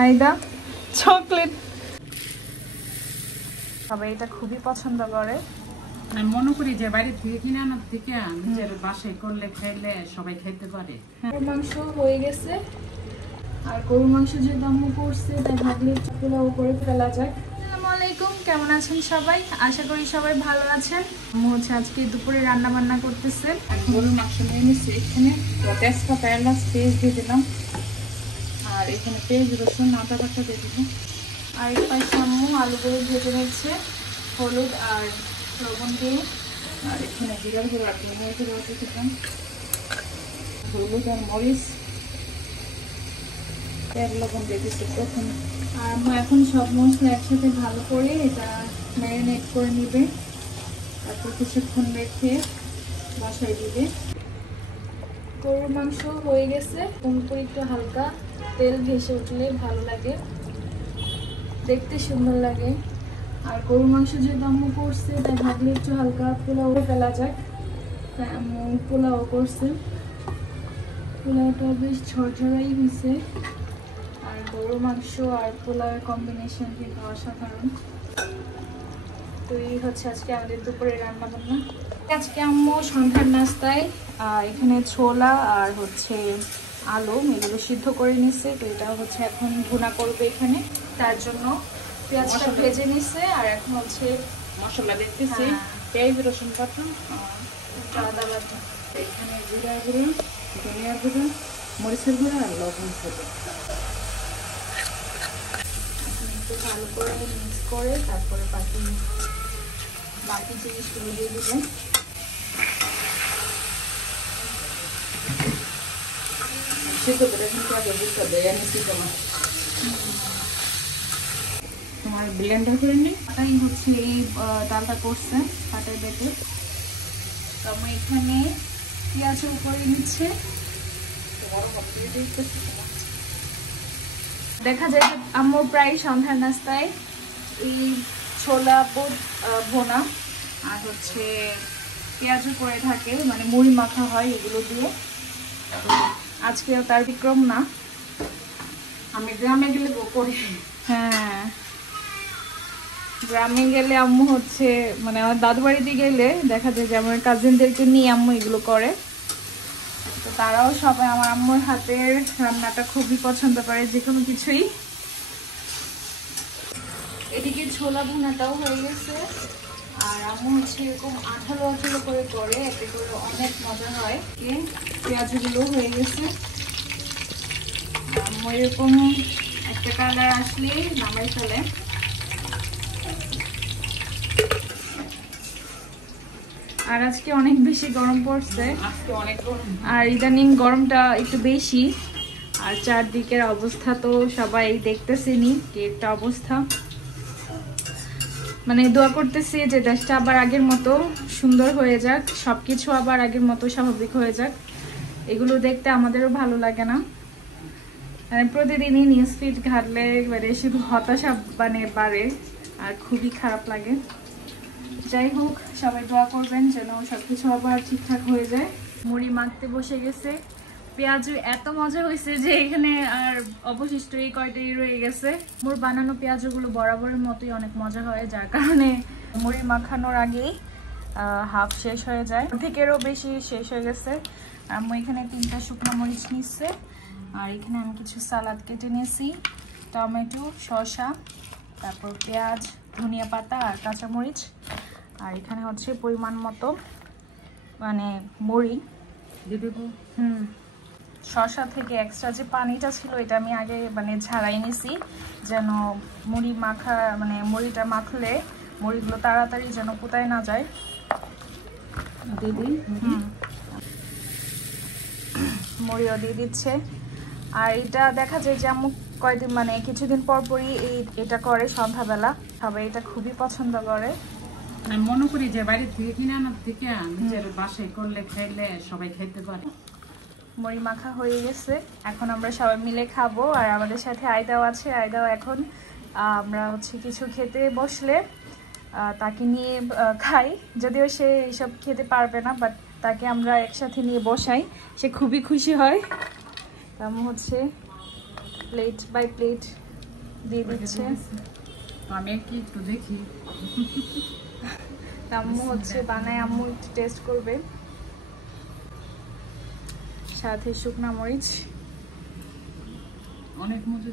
আয়দা chocolate সবাই এটা খুবই পছন্দ করে। আমি মনে করি যে বাইরে থেকে কিনে আনার থেকে নিজের বাসায় করলে খাইলে সবাই খাইতে পারে। গরুর মাংস হয়ে গেছে, আর গরুর মাংস যে দামও করছে তাই ভাবলে পোলাও করে ফেলা যায়। আসসালামু আলাইকুম, কেমন আছেন সবাই? আশা করি সবাই ভালো আছেন। আমি হচ্ছে আজকে দুপুরে রান্না বান্না করতেছে। গরুর মাংস নিয়ে নিচ্ছি, এখানে তেজপাতা এলাচ পেঁয়াজ দিয়ে দিলাম, আর এখানে পেঁয়াজ রসুন আদা বাটা দিয়ে দিলাম। আর এক পাশে আম্মু আলুগুলো ভেজে নিচ্ছে হলুদ আর লবণ দিয়ে। আর এখানে জিরার গুঁড়ো আর মরিচের গুঁড়ো দিয়ে দিলাম, হলুদ আর মরিচ, তেল লবণ দিয়ে দিচ্ছি প্রথম। আর আম্মু এখন সব মশলা একসাথে ভালো করে এটা ম্যারিনেট করে নিবে, তারপর কিছুক্ষণ রেখে বসাই দিবে। গরুর মাংস হয়ে গেছে, উপরে একটু হালকা তেল ভেসে উঠলে ভালো লাগে, দেখতে সুন্দর লাগে। আর গরুর মাংস যে দামও করছে তাই ভাবলে একটু হালকা পোলাও ফেলা যায়, তাই আম্মু পোলাও করছে। পোলাওটা বেশ ঝরঝরাই হয়েছে, আর গরুর মাংস আর পোলাওয়ের কম্বিনেশন কিন্তু অসাধারণ। তো এই হচ্ছে আজকে আমাদের দুপুরে রান্না বান্না। আজকে আম্মু সন্ধ্যার নাস্তায় এখানে ছোলা আর হচ্ছে আলু এগুলো সিদ্ধ করে নিচ্ছে। তো এটা হচ্ছে এখন ভুনা করবে এখানে, তার জন্য পেঁয়াজটা ভেজে নিচ্ছে। আর এখন হচ্ছে মশলা দেখতেছি, পেঁয়াজ রসুন বাটা, আদা বাটা, এখানে জিরা গুঁড়ো, ধনিয়া গুঁড়ো, মরিচের গুঁড়ো আর লবণ হবে। একটু ভালো করে মিক্স করে তারপরে বাকি জিনিসগুলো দিয়ে দিবেন। তোমার ব্লেন্ডার করে নিই, তাই হচ্ছে এই ডালটা করছে পাটায় বেটে। তো আমি এখানে পেঁয়াজের উপরে নিচ্ছে। দেখা যায় যে আম্মু প্রায় সন্ধ্যার নাস্তায় এই ছোলা বুট ভোনা আর হচ্ছে পেঁয়াজও করে থাকে, মানে মুড়ি মাখা হয় এগুলো দিয়ে। আজকেও তার বিক্রম না, আমি গ্রামে গেলে করি। হ্যাঁ, গ্রামে গেলে আম্মু হচ্ছে মানে আমার দাদু বাড়িতে গেলে দেখা যায় যে আমার কাজিনদেরকে নিয়ে আম্মু এগুলো করে। তো তারাও সবাই আমার আম্মুর হাতের রান্নাটা খুবই পছন্দ করে, যে কোনো কিছুই। এদিকে ছোলা ভুনাটাও হয়ে গেছে, আর আম্মু হচ্ছে এরকম আঠালো আঠালো করে এতে করে অনেক মজা হয়। পেঁয়াজগুলো হয়ে গেছে, আম্মু এরকম একটা কালার আসলে নামাই ফেলে। আর আজকে অনেক বেশি গরম পড়ছে, আর ইদানিং গরমটা একটু বেশি। আর চারদিকের অবস্থা তো সবাই দেখতেছেনি কি একটা অবস্থা। মানে দোয়া করতেছি যে দেশটা আবার আগের মতো সুন্দর হয়ে যাক, সবকিছু আবার আগের মতো স্বাভাবিক হয়ে যাক। এগুলো দেখতে আমাদেরও ভালো লাগে না, মানে প্রতিদিনই নিউজ ফিড ঘাটলে মানে শুধু হতাশা মানে বাড়ে, আর খুবই খারাপ লাগে। যাই হোক, সবাই দোয়া করবেন যেন সবকিছু আবার ঠিকঠাক হয়ে যায়। মুড়ি মাখতে বসে গেছে, পেঁয়াজ এত মজা হয়েছে যে এখানে আর অবশিষ্ট এই কয়টাই রয়ে গেছে। মোর বানানো পেঁয়াজগুলো বরাবরের মতোই অনেক মজা হয়, যার কারণে মুড়ি মাখানোর আগেই হাফ শেষ হয়ে যায়, অর্ধেকেরও বেশি শেষ হয়ে গেছে। আমি এখানে 3টা শুকনো মরিচ নিচ্ছে, আর এখানে আমি কিছু সালাদ কেটে নিয়েছি, টমেটো, শসা, তারপর পেঁয়াজ, ধনিয়া পাতা আর কাঁচামরিচ। আর এখানে হচ্ছে পরিমাণ মতো মানে মুড়ি দিয়ে দেবো। শসা থেকে এক্সট্রা যে পানিটা ছিল এটা আমি আগে মানে ঝাড়াই নিছি, যেন মুড়ি মাখা মানে মুড়িটা মাখলে মুড়িগুলো তাড়াতাড়ি যেন কোথায় না যায়। মুড়িও দিয়ে দিচ্ছে। আর এটা দেখা যায় যে আম্মু কয়েকদিন মানে কিছুদিন পর পরই এটা করে সন্ধ্যাবেলা, সবাই এটা খুবই পছন্দ করে। আমি মনে করি যে বাইরে থেকে কিনে আনার থেকে নিজের বাসায় করলে খাইলে সবাই খাইতে পারে। মুড়ি মাখা হয়ে গেছে, এখন আমরা সবাই মিলে খাবো। আর আমাদের সাথে আয়দাও আছে, আয়দাও এখন আমরা হচ্ছে কিছু খেতে বসলে তাকে নিয়ে খাই, যদিও সে এইসব খেতে পারবে না, বাট তাকে আমরা একসাথে নিয়ে বসাই, সে খুবই খুশি হয়। তেমন হচ্ছে প্লেট বাই প্লেট দিয়ে দিচ্ছে। তো আমি একটু দেখি। আম্মু হচ্ছে বানায়, আম্মু একটু টেস্ট করবে। সাথে শুকনা মরিচ, অনেক মজা।